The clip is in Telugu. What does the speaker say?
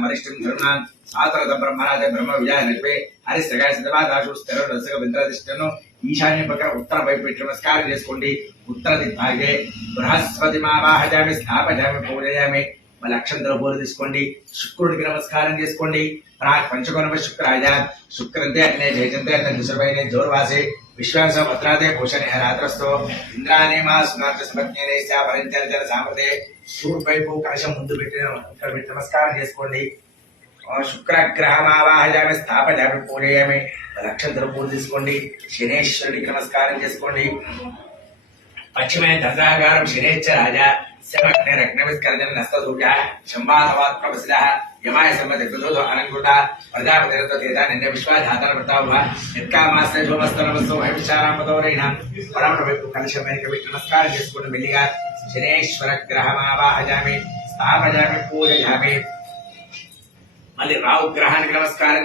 वरिष्ठं धर्मान् आतरद ब्रह्मराज ब्रह्म विजय नटवे हरिश्रगाय सदवादाशु స్థిర రసక వింద్రాదిష్టను ఈశాన్య పక్క ఉత్తర వైపు పెట్టి నమస్కారం చేసుకోండి. ఉత్తర దిక్పాగే బృహస్పతి మావాహజామి స్థాపజామి పూజయామి. మళ్ళీ అక్షంతర పూలు తీసుకోండి. శుక్రుడికి నమస్కారం చేసుకోండి. ప్రాక్ పంచకోణమ శుక్రాయ శుక్రంతే అగ్నే జయజంతే దుసర్వైనే జోర్వాసే విశ్వాస భద్రాదే భూషణే రాత్రస్థో ఇంద్రానే మా సునాథ సమజ్ఞనే శాపరించల జల సామర్థే. శూర్ వైపు కలశం ముందు పెట్టి నమస్కారం చేసుకోండి. శుక్రగ్రహమావాహజామి స్థాపజామి పూజయామి. నక్షత్ర పూజ తీసుకోండి. శనేశ్వరుడికి నమస్కారం చేసుకోండి. పశ్చిమే దశాగారం శనేశ్చ రాజా శమగ్నే రగ్నవిస్కర్జన నస్తదూజ శంబాధవాత్మవసిద యమాయ సమ్మదిగ్ధో అనంగుట ప్రజాపతిరతో తీత నిన్న విశ్వాధాతన ప్రతావ యత్కామాస్య జోమస్తనమస్తో భవిష్యారామదోరైన పరమణ వైపు కలశమైన పెట్టి నమస్కారం చేసుకోండి. మెల్లిగా శనేశ్వర గ్రహమావాహజామి స్థాపజామి పూజయామి. మళ్ళీ రావు గ్రహానికి నమస్కారం